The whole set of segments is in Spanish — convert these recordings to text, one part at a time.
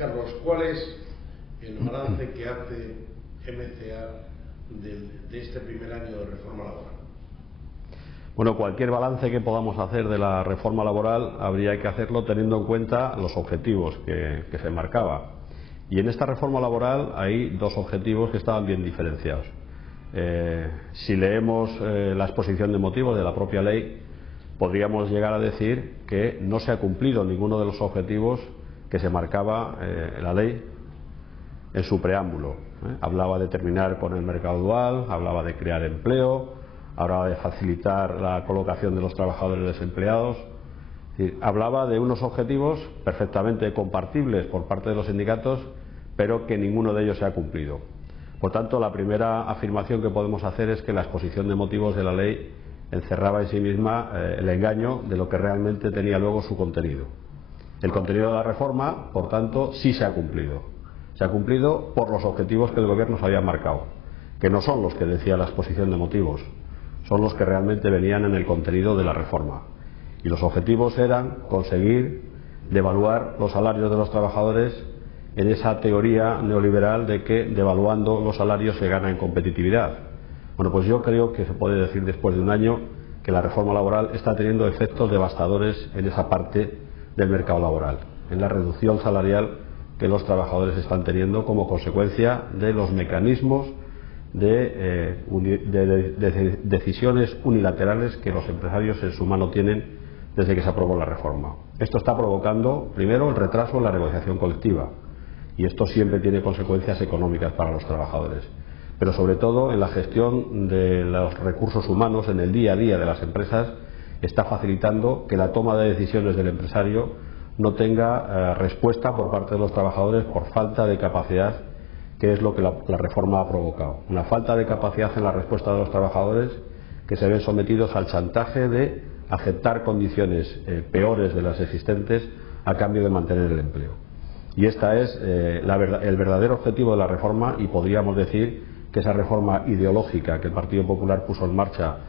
Carlos, ¿cuál es el balance que hace MCA de este primer año de reforma laboral? Bueno, cualquier balance que podamos hacer de la reforma laboral habría que hacerlo teniendo en cuenta los objetivos que se marcaba. Y en esta reforma laboral hay dos objetivos que estaban bien diferenciados. Si leemos la exposición de motivos de la propia ley, podríamos llegar a decir que no se ha cumplido ninguno de los objetivos que se marcaba la ley en su preámbulo. Hablaba de terminar con el mercado dual, hablaba de crear empleo, hablaba de facilitar la colocación de los trabajadores desempleados. Es decir, hablaba de unos objetivos perfectamente compartibles por parte de los sindicatos, pero que ninguno de ellos se ha cumplido. Por tanto, la primera afirmación que podemos hacer es que la exposición de motivos de la ley encerraba en sí misma el engaño de lo que realmente tenía luego su contenido. El contenido de la reforma, por tanto, sí se ha cumplido. Se ha cumplido por los objetivos que el Gobierno se había marcado, que no son los que decía la exposición de motivos, son los que realmente venían en el contenido de la reforma. Y los objetivos eran conseguir devaluar los salarios de los trabajadores en esa teoría neoliberal de que devaluando los salarios se gana en competitividad. Bueno, pues yo creo que se puede decir después de un año que la reforma laboral está teniendo efectos devastadores en esa parte del mercado laboral, en la reducción salarial que los trabajadores están teniendo como consecuencia de los mecanismos de decisiones unilaterales que los empresarios en su mano tienen desde que se aprobó la reforma. Esto está provocando, primero, el retraso en la negociación colectiva, y esto siempre tiene consecuencias económicas para los trabajadores, pero sobre todo en la gestión de los recursos humanos en el día a día de las empresas está facilitando que la toma de decisiones del empresario no tenga respuesta por parte de los trabajadores por falta de capacidad, que es lo que la reforma ha provocado. Una falta de capacidad en la respuesta de los trabajadores que se ven sometidos al chantaje de aceptar condiciones peores de las existentes a cambio de mantener el empleo. Y este es el verdadero objetivo de la reforma, y podríamos decir que esa reforma ideológica que el Partido Popular puso en marcha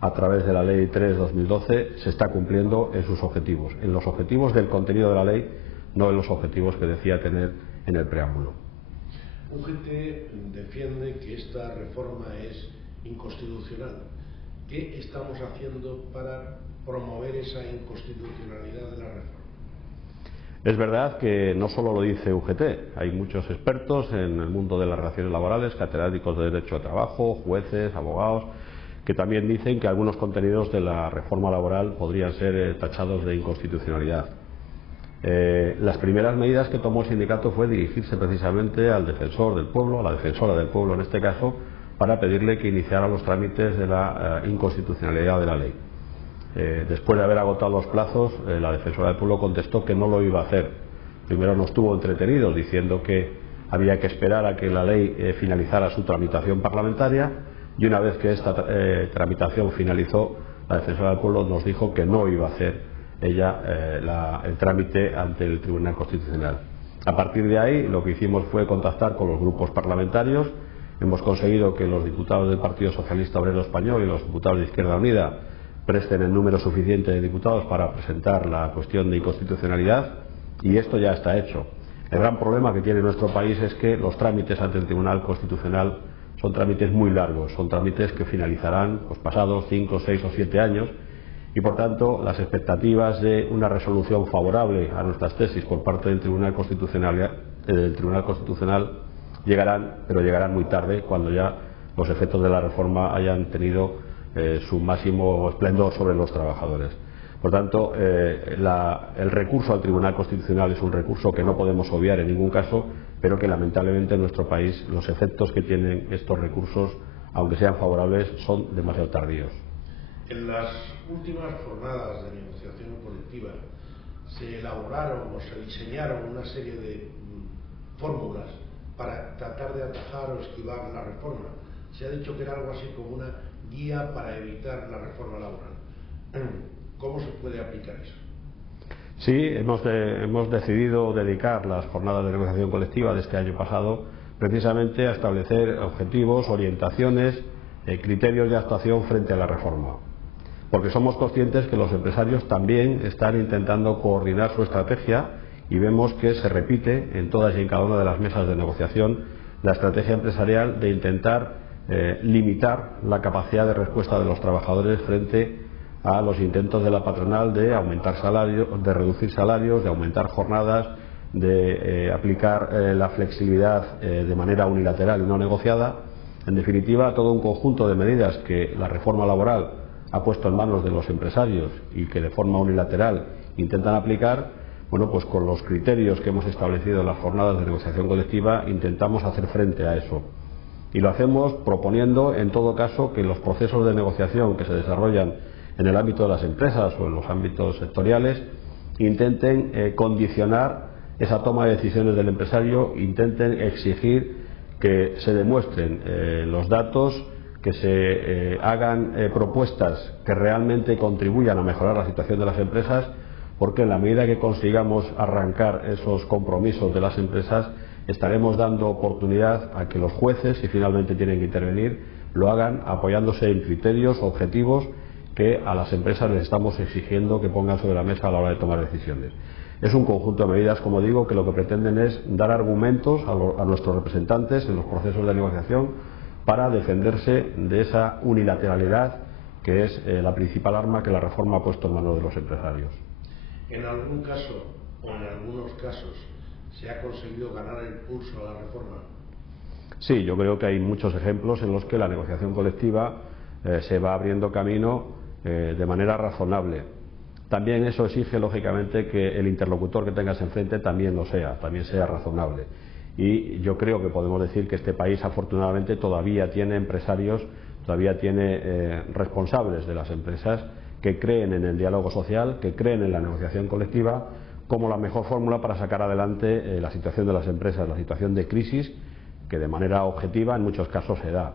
a través de la Ley 3/2012 se está cumpliendo en sus objetivos, en los objetivos del contenido de la ley, no en los objetivos que decía tener en el preámbulo. UGT defiende que esta reforma es inconstitucional. ¿Qué estamos haciendo para promover esa inconstitucionalidad de la reforma? Es verdad que no solo lo dice UGT, hay muchos expertos en el mundo de las relaciones laborales, catedráticos de Derecho de Trabajo, jueces, abogados, que también dicen que algunos contenidos de la reforma laboral podrían ser tachados de inconstitucionalidad. Las primeras medidas que tomó el sindicato fue dirigirse precisamente al defensor del pueblo, a la defensora del pueblo en este caso, para pedirle que iniciara los trámites de la inconstitucionalidad de la ley. Después de haber agotado los plazos, la defensora del pueblo contestó que no lo iba a hacer. Primero nos tuvo entretenidos diciendo que había que esperar a que la ley finalizara su tramitación parlamentaria, y una vez que esta tramitación finalizó, la defensora del pueblo nos dijo que no iba a hacer ella el trámite ante el Tribunal Constitucional. A partir de ahí, lo que hicimos fue contactar con los grupos parlamentarios. Hemos conseguido que los diputados del Partido Socialista Obrero Español y los diputados de Izquierda Unida presten el número suficiente de diputados para presentar la cuestión de inconstitucionalidad, y esto ya está hecho. El gran problema que tiene nuestro país es que los trámites ante el Tribunal Constitucional son trámites muy largos, son trámites que finalizarán pasados 5, 6 o 7 años, y por tanto las expectativas de una resolución favorable a nuestras tesis por parte del Tribunal Constitucional llegarán, pero llegarán muy tarde, cuando ya los efectos de la reforma hayan tenido su máximo esplendor sobre los trabajadores. Por tanto, el recurso al Tribunal Constitucional es un recurso que no podemos obviar en ningún caso, pero que lamentablemente en nuestro país los efectos que tienen estos recursos, aunque sean favorables, son demasiado tardíos. En las últimas jornadas de negociación colectiva se elaboraron o se diseñaron una serie de fórmulas para tratar de atajar o esquivar la reforma. Se ha dicho que era algo así como una guía para evitar la reforma laboral. ¿Cómo se puede aplicar eso? Sí, hemos decidido dedicar las jornadas de negociación colectiva de este año pasado precisamente a establecer objetivos, orientaciones, criterios de actuación frente a la reforma. Porque somos conscientes que los empresarios también están intentando coordinar su estrategia y vemos que se repite en todas y en cada una de las mesas de negociación la estrategia empresarial de intentar limitar la capacidad de respuesta de los trabajadores frente a los intentos de la patronal de aumentar salarios, de reducir salarios, de aumentar jornadas, de aplicar la flexibilidad de manera unilateral y no negociada. En definitiva, todo un conjunto de medidas que la reforma laboral ha puesto en manos de los empresarios y que de forma unilateral intentan aplicar, bueno, pues con los criterios que hemos establecido en las jornadas de negociación colectiva intentamos hacer frente a eso. Y lo hacemos proponiendo, en todo caso, que los procesos de negociación que se desarrollan en el ámbito de las empresas o en los ámbitos sectoriales intenten condicionar esa toma de decisiones del empresario, intenten exigir que se demuestren los datos, que se hagan propuestas que realmente contribuyan a mejorar la situación de las empresas, porque en la medida que consigamos arrancar esos compromisos de las empresas estaremos dando oportunidad a que los jueces, si finalmente tienen que intervenir, lo hagan apoyándose en criterios objetivos que a las empresas les estamos exigiendo que pongan sobre la mesa a la hora de tomar decisiones. Es un conjunto de medidas, como digo, que lo que pretenden es dar argumentos a nuestros representantes en los procesos de negociación para defenderse de esa unilateralidad que es la principal arma que la reforma ha puesto en manos de los empresarios. En algún caso, o en algunos casos, ¿se ha conseguido ganar el pulso a la reforma? Sí, yo creo que hay muchos ejemplos en los que la negociación colectiva se va abriendo camino de manera razonable. También eso exige, lógicamente, que el interlocutor que tengas enfrente también sea razonable. Y yo creo que podemos decir que este país, afortunadamente, todavía tiene empresarios, todavía tiene responsables de las empresas que creen en el diálogo social, que creen en la negociación colectiva como la mejor fórmula para sacar adelante la situación de las empresas, la situación de crisis que de manera objetiva en muchos casos se da.